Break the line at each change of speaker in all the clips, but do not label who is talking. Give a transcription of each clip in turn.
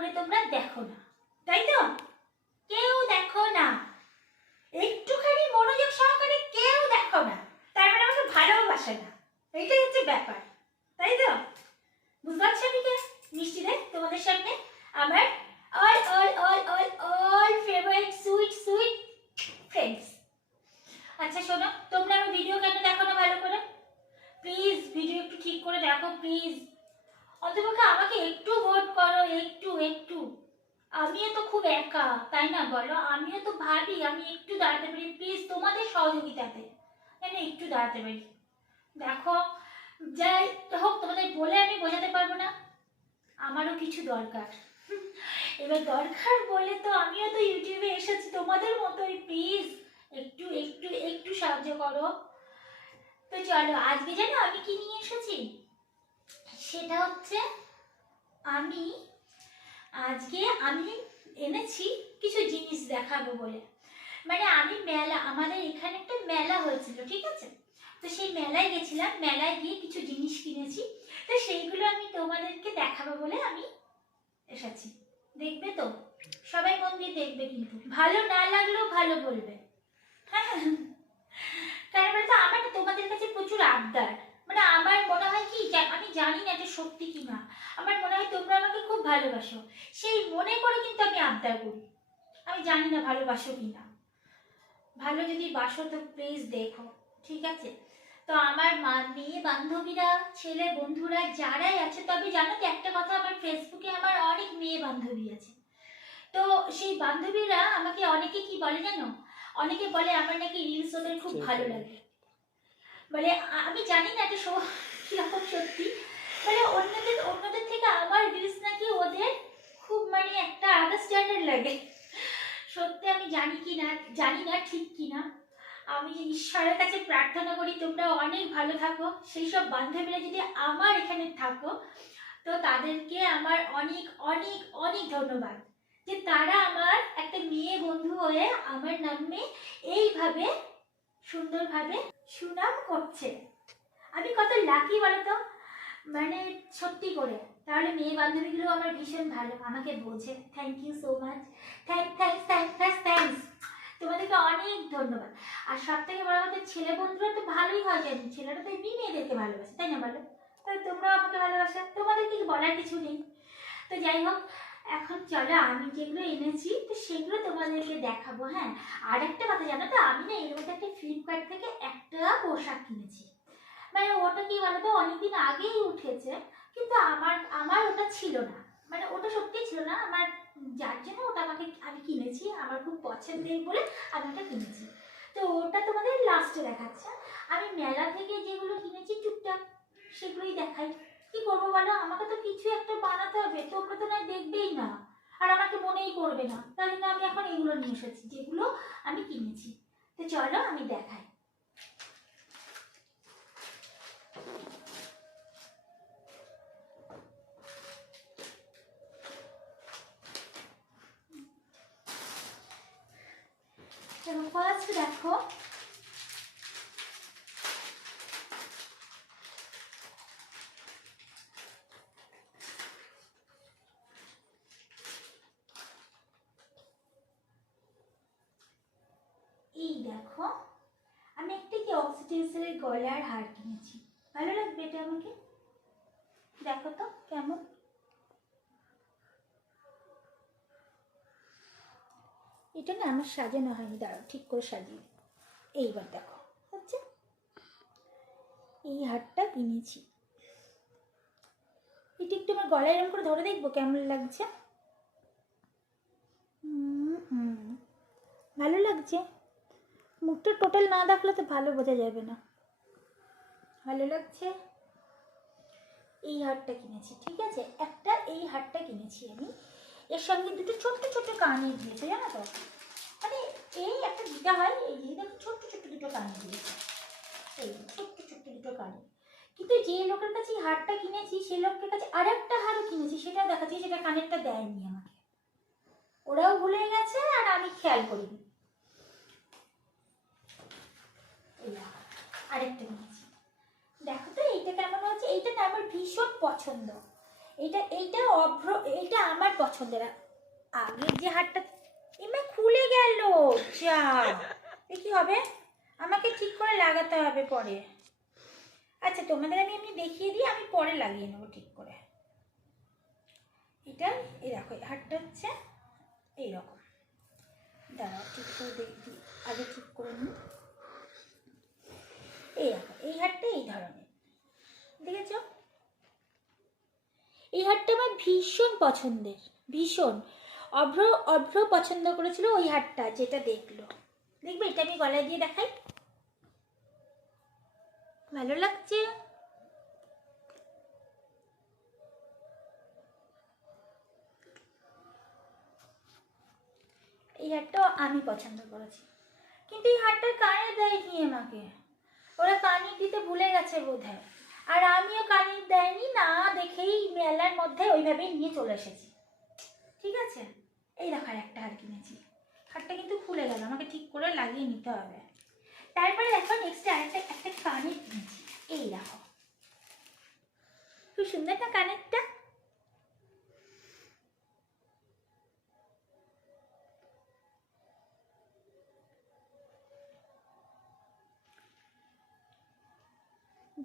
করে তোমরা দেখো না। তাই তো? কেউ দেখো না। একটুখানি মনোযোগ সহকারে কেউ দেখো না। তার মানে আমাকে ভালোবাসে না। এইটাই হচ্ছে ব্যাপার। তাই তো? বুঝতে পারছ আমি কে মিষ্টি রে তোমাদের সামনে আমার all all all all all favourite sweet sweet friends আচ্ছা শোনো, তোমরা আমার ভিডিও কেন দেখো না ভালো করে? প্লিজ ভিডিও একটু ঠিক করে দেখো প্লিজ অন্তপক্ষে আমাকে একটু ভোট করো, একটু একটু। আমিও তো খুব একা, তাই না বলো? আমিও তো ভাবি, আমি একটু দাঁড়াতে পারি। প্লিজ তোমাদের সহযোগিতাতে। যেন একটু দাঁড়াতে পারি? দেখো, যাই হোক, তোমাদের বলে আমি বোঝাতে পারব না। আমারও কিছু দরকার। এবার দরকার বলে তো আমিও তো ইউটিউবে এসেছি, তোমাদের মতোই। প্লিজ একটু একটু একটু সাহায্য করো। তো চলো, আজকে জানো আমি কি নিয়ে এসেছি? সেটা হচ্ছে আমি আজকে আমি এনেছি কিছু জিনিস দেখাবো বলে। মানে আমি মেলা, আমাদের এখানে একটা মেলা হয়েছিল, ঠিক আছে? তো সেই মেলায় গেছিলাম, মেলায় গিয়ে কিছু জিনিস কিনেছি। তো সেইগুলো আমি তোমাদেরকে দেখাবো বলে আমি এসেছি। দেখবে তো? সবাই মন দিয়ে দেখবে কিন্তু। ভালো না লাগলেও ভালো বলবে। হ্যাঁ। কারণ বলতো আমার তোমাদের কাছে প্রচুর আবদার। মানে আমার মনে হয় কি আমি জানি না এটা সত্যি কি না আমার মনে হয় তোমরা আমাকে খুব ভালোবাসো। সেই মনে করে কিন্তু আমি আবদার করি। আমি জানি না ভালোবাসো কি না ভালো যদি বাসো তো প্লিজ দেখো ঠিক আছে? তো আমার মা মেয়ে বান্ধবীরা ছেলে বন্ধুরা যারাই আছে তবে জানো তো একটা কথা আমার ফেসবুকে আমার অনেক মেয়ে বান্ধবী আছে। তো সেই বান্ধবীরা আমাকে অনেকে কি বলে জানো? অনেকে বলে আমার নাকি রিলস ওদের খুব ভালো লাগে। বলে আমি জানি না এটা কীরকম সত্যি। মানে অন্যদের অন্যদের থেকে আমার রিলস নাকি ওদের খুব মানে একটা আলাদা স্ট্যান্ডার্ড লাগে। সত্যি আমি জানি কি না জানি না ঠিক কি না আমি ঈশ্বরের কাছে প্রার্থনা করি, তোমরা অনেক ভালো থাকো। সেই সব বান্ধবীরা যদি আমার এখানে থাকো, তো তাদেরকে আমার অনেক অনেক অনেক ধন্যবাদ। যে তারা আমার একটা মেয়ে বন্ধু হয়ে আমার নামে এইভাবে সুন্দরভাবে সুনাম করছে। আমি কত লাকি বলতো? মানে সত্যি করে। তাহলে মেয়ে বান্ধবীগুলো আমার ভীষণ ভালো। আমাকে বোঝে। Thank you so much thank thank thank thank thanks তোমাদেরকে অনেক ধন্যবাদ। আর সব থেকে বড় কথা, ছেলে বন্ধুরা তো ভালোই হয় জানি। ছেলেরা তো এমনি মেয়েদেরকে ভালোবাসে, তাই না বলো? তাহলে তোমরাও আমাকে ভালোবাসো। তোমাদের কিছু বলার কিছু নেই? তো যাই হোক এখন চলো আমি যেগুলো এনেছি, তো সেগুলো তোমাদেরকে দেখাবো হ্যাঁ? আর একটা কথা, জানো তো, আমি না এর মধ্যে একটা ফ্লিপকার্ট থেকে একটা পোশাক কিনেছি। মানে ওটা কি বলতো, অনেকদিন আগেই উঠেছে, কিন্তু আমার আমার ওটা ছিল না। মানে ওটা সত্যি ছিল না, আমার যার জন্য ওটা আমাকে আমি কিনেছি, আমার খুব পছন্দের বলে আমি ওটা কিনেছি। তো ওটা তোমাদের লাস্টে দেখাচ্ছে। আমি মেলা থেকে যেগুলো কিনেছি টুকটাক সেগুলোই দেখাই। কি করব বলো? আমাকে তো কিছু একটা বানাতে হবে তোমরা তো নয় দেখবেই না। আর আমাকে মনেই করবে না। তাই জন্য আমি এখন এগুলো নিয়ে এসেছি, যেগুলো আমি কিনেছি। তো চলো আমি দেখাই। দেখো দেখো, আমি একটা কি অক্সিডেন্সের গলার হার কিনেছি। ভালো লাগবে এটা আমাকে? দেখো তো, কেমন? এটা না আমার সাজানো হয়নি, দাঁড়াও, ঠিক করে সাজিয়ে এইবার দেখো, হচ্ছে? এই হারটা কিনেছি। এটা একটু আমার গলায় এরকম করে ধরে দেখব, কেমন লাগছে। ভালো লাগছে? মুখটা টোটাল না দেখলে তো ভালো বোঝা যাবে না। ভালো লাগছে? এই হারটা কিনেছি, ঠিক আছে? একটা এই হারটা কিনেছি আমি। এর সঙ্গে দুটো ছোট্ট ছোট্ট কানের দিয়েছে, জানো তো? মানে এই একটা দিতে হয়, এই দেখো, ছোট্ট ছোট্ট দুটো কানে দিয়েছে। এই ছোট্ট ছোট্ট দুটো কানে। কিন্তু যে লোকের কাছে এই হারটা কিনেছি সেই লোকের কাছে আর একটা হারও কিনেছি সেটা দেখাচ্ছি, সেটা কানেরটা দেয়নি আমাকে। ওরাও ভুলে গেছে, আর আমি খেয়াল করিনি এই দেখো, আরেকটা নিয়েছি। দেখো তো, এইটা কেমন হচ্ছে এইটা না আমার ভীষণ পছন্দ। এইটা এইটা অভ্র, এইটা আমার পছন্দের। আগের যে হারটা এমা খুলে গেল যা কি হবে? আমাকে ঠিক করে লাগাতে হবে পরে। আচ্ছা তোমাদের আমি এমনি দেখিয়ে দিই, আমি পরে লাগিয়ে নেব ঠিক করে। এটা এই দেখো হারটা হচ্ছে এইরকম। দাঁড়াও, ঠিক করে দেখি, আগে ঠিক করে নিই। এই এই হারটা এই ধরনের। দেখেছ? এই হারটা আমার ভীষণ পছন্দের, ভীষণ। অভ্র অভ্র পছন্দ করেছিল ওই হারটা, যেটা দেখল। দেখবে, এটা আমি গলায় দিয়ে দেখাই। ভালো লাগছে? এই হারটাও আমি পছন্দ করেছি। কিন্তু এই হারটা কানে দেয়নি আমাকে। ওরা কানে দিতে ভুলে গেছে বোধ আর আমিও কানে দেয়নি না, দেখেই মেলার মধ্যে ওইভাবেই নিয়ে চলে এসেছি। ঠিক আছে? এই দেখার একটা হার কিনেছি। হারটা কিন্তু খুলে গেল, আমাকে ঠিক করে লাগিয়ে নিতে হবে। তারপরে দেখো নেক্সট আরেকটা, একটা কানের কিনেছি। এই দেখো। খুব সুন্দর কানেরটা।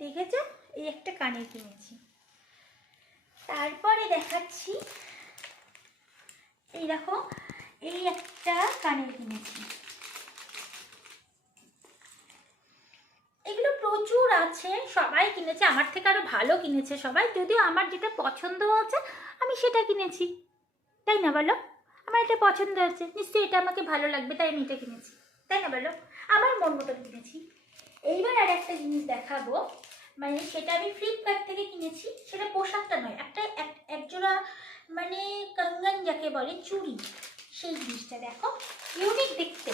দেখেছ? এই একটা কানের কিনেছি। তারপরে দেখাচ্ছি, এই দেখো, এই একটা কানের কিনেছি। এগুলো প্রচুর আছে, সবাই কিনেছে, আমার থেকে আরও ভালো কিনেছে সবাই, যদিও আমার যেটা পছন্দ হয়েছে, আমি সেটা কিনেছি। তাই না বলো? আমার এটা পছন্দ হয়েছে, নিশ্চয়ই এটা আমাকে ভালো লাগবে, তাই আমি এটা কিনেছি। তাই না বলো? আমার মন মতন কিনেছি। এইবার আর একটা জিনিস দেখাবো। মানে সেটা আমি ফ্লিপকার্ট থেকে কিনেছি, সেটা পোশাকটা নয়, একটা এক- একজোড়া মানে কঙ্গন যাকে বলে চুড়ি, সেই জিনিসটা দেখো। ইউনিক দেখতে।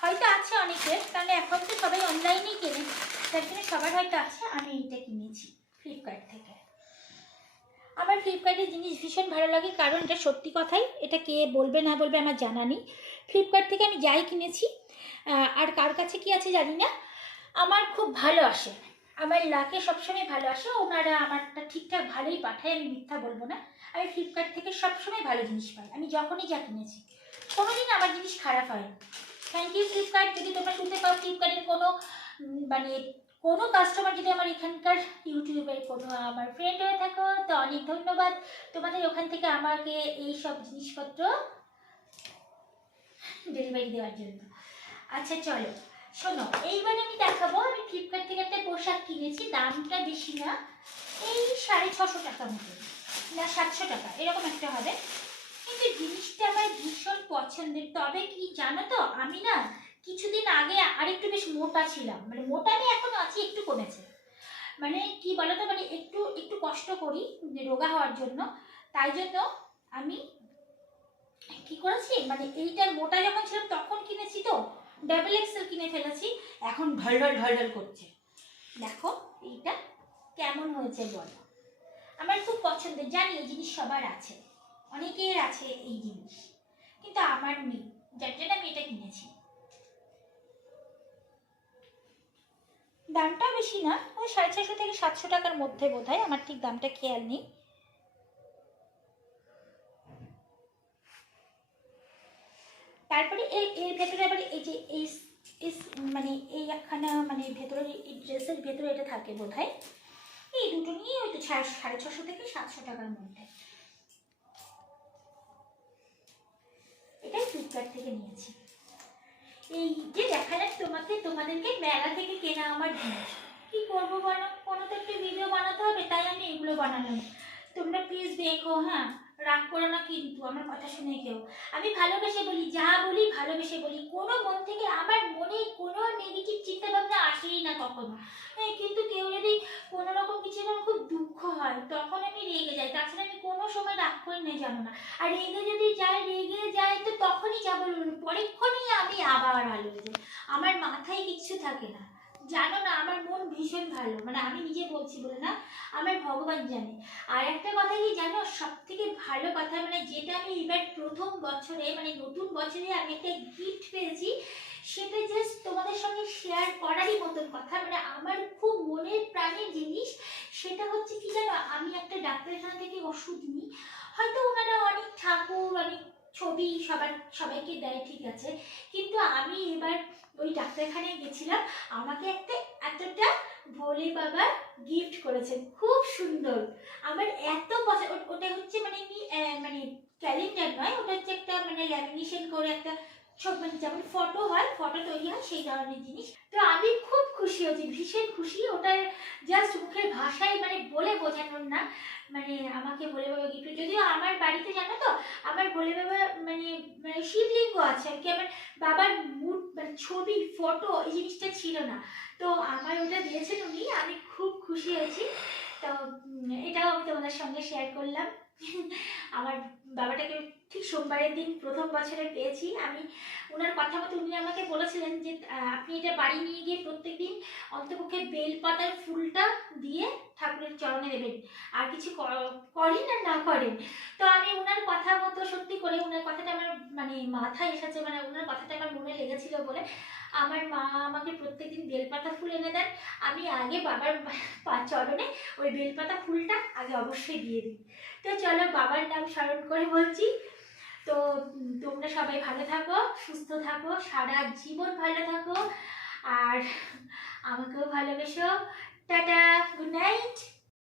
হয়তো আছে অনেকের, কারণ এখন তো সবাই অনলাইনেই কেনে, তার জন্য সবার হয়তো আছে, আমি এইটা কিনেছি ফ্লিপকার্ট থেকে। আমার ফ্লিপকার্টের জিনিস ভীষণ ভালো লাগে, কারণ এটা সত্যি কথাই, এটা কে বলবে না বলবে আমার জানা নেই। ফ্লিপকার্ট থেকে আমি যাই কিনেছি আর কার কাছে কি আছে জানি না আমার খুব ভালো আসে। আমার লাকে সবসময় ভালো আসে, ওনারা আমারটা ঠিকঠাক ভালোই পাঠায়, আমি মিথ্যা বলব না। আমি ফ্লিপকার্ট থেকে সবসময় ভালো জিনিস পাই, আমি যখনই যা কিনেছি। কোনোদিন আমার জিনিস খারাপ হয় থ্যাংক ইউ ফ্লিপকার্ট যদি তোমরা শুনতে পাও ফ্লিপকার্টের কোনো মানে কোনো কাস্টমার যদি আমার এখানকার ইউটিউবের কোনো আমার ফ্রেন্ড হয়ে থাকো, তো অনেক ধন্যবাদ। তোমাদের ওখান থেকে আমাকে এই সব জিনিসপত্র ডেলিভারি দেওয়ার জন্য। আচ্ছা চলো। শোনো, এইবার আমি দেখাবো, আমি ফ্লিপকার্ট থেকে একটা পোশাক কিনেছি, দামটা বেশি না, এই সাড়ে ছশো টাকা মতো, না সাতশো টাকা, এরকম একটা হবে। কিন্তু জিনিসটা আমার ভীষণ পছন্দের, তবে কি জানো তো, আমি না কিছুদিন আগে আরেকটু বেশ মোটা ছিলাম মানে মোটা আমি এখনও আছি, একটু কমেছে। মানে কি বলতো মানে একটু একটু কষ্ট করি যে রোগা হওয়ার জন্য, তাই জন্য আমি কি করেছি মানে এইটা মোটা যখন ছিলাম, তখন কিনেছি তো ডাবল এক্সেল কিনে ফেলেছি, এখন ঢলঢল ঢলঢল করছে। দেখো, এইটা কেমন হয়েছে বলো। আমার খুব পছন্দের, জানি এই জিনিস সবার আছে, অনেকের আছে এই জিনিস, কিন্তু আমার নেই, যার জন্য আমি এটা কিনেছি। দামটা বেশি না, ওই সাড়ে ছশো থেকে সাতশো টাকার মধ্যে বোধ আমার ঠিক দামটা খেয়াল নেই। তারপরে এর এর ভেতরে আবার এই যে এই মানে এই একখানা মানে ভেতরে এই ড্রেসের ভেতরে এটা থাকে বোধ হয় এই দুটো নিয়ে ওই তো সাড়ে ছশো থেকে সাতশো টাকার মধ্যে। এটাই ফ্লিপকার্ট থেকে নিয়েছি। এই যে দেখালাম তোমাকে, তোমাদেরকে মেলা থেকে কেনা আমার জিনিস কি করব বলো? কোনো তো একটা ভিডিও বানাতে হবে, তাই আমি এগুলো বানালাম। তোমরা প্লিজ দেখো হ্যাঁ? করো না কিন্তু, আমার কথা শুনে কেউ। আমি ভালোবেসে বলি, যা বলি ভালোবেসে বলি। কোনো মন থেকে আমার মনে কোনো নেগেটিভ চিন্তা ভাবনা আসেই না তখন কিন্তু কেউ যদি কোনো রকম কিছু আমার খুব দুঃখ হয়, তখন আমি রেগে যাই। তাছাড়া আমি কোনো সময় রাগ করি না, জানো না। আর রেগে যদি যাই, রেগে যাই, তো তখনই যাব পরীক্ষণই আমি আবার আলো যাই। আমার মাথায় কিচ্ছু থাকে না। জানো না, আমার মন ভীষণ ভালো। মানে আমি নিজে বলছি বলে না, আমার ভগবান জানে। আর একটা কথা কি জানো সব থেকে ভালো কথা মানে যেটা আমি এবার প্রথম বছরে মানে নতুন বছরে আমি একটা গিফট পেয়েছি, সেটা জাস্ট তোমাদের সঙ্গে শেয়ার করারই মতন কথা। মানে আমার খুব মনের প্রাণের জিনিস, সেটা হচ্ছে কি জানো, আমি একটা ডাক্তারখানা থেকে ওষুধ নিই। হয়তো ওনারা অনেক ঠাকুর, অনেক ছবি সবার, সবাইকে দেয়, ঠিক আছে। কিন্তু আমি এবার ওই ডাক্তারখানায় গেছিলাম, আমাকে একটা, এতটা ভোলে বাবা গিফট করেছেন খুব সুন্দর। আমার এত পছন্দ ওটা হচ্ছে মানে কি মানে ক্যালেন্ডার নয়, ওটা হচ্ছে একটা মানে ল্যামিনেশন করে একটা মানে যেমন ফটো হয় ফটো তৈরি হয়, সেই ধরনের জিনিস। তো আমি খুব খুশি হয়েছি, ভীষণ খুশি। ওটার জাস্ট মুখের ভাষায় মানে বলে বোঝানোর না মানে আমাকে বলে বাবা গিফট যদিও আমার বাড়িতে জানো তো, আমার বলে বাবা মানে মানে শিবলিঙ্গ আছে, আর কি, আমার বাবার মুড মানে ছবি ফটো এই জিনিসটা ছিল না। তো আমার ওটা দিয়েছেন উনি, আমি খুব খুশি হয়েছি। তো এটাও আমি তোমাদের সঙ্গে শেয়ার করলাম। আমার বাবাটাকে ঠিক সোমবারের দিন প্রথম বছরে পেয়েছি। আমি ওনার কথা মতো উনি আমাকে বলেছিলেন যে আপনি এটা বাড়ি নিয়ে গিয়ে প্রত্যেকদিন অন্তপক্ষে বেলপাতার ফুলটা দিয়ে ঠাকুরের চরণে দেবেন। আর কিছু কর- করেন আর না করেন। তো আমি ওনার কথা মতো সত্যি করে ওনার কথাটা আমার মানে মাথায় এসেছে মানে ওনার কথাটা আমার মনে লেগেছিল বলে আমার মা আমাকে প্রত্যেকদিন বেলপাতা ফুল এনে দেন। আমি আগে বাবার চরণে ওই বেলপাতা ফুলটা আগে অবশ্যই দিয়ে দিই। তো চলো বাবার নাম স্মরণ করে বলছি। তো তোমরা সবাই ভালো থাকো, সুস্থ থাকো, সারা জীবন ভালো থাকো। আর আমাকেও ভালোবেসো। Tata, good night.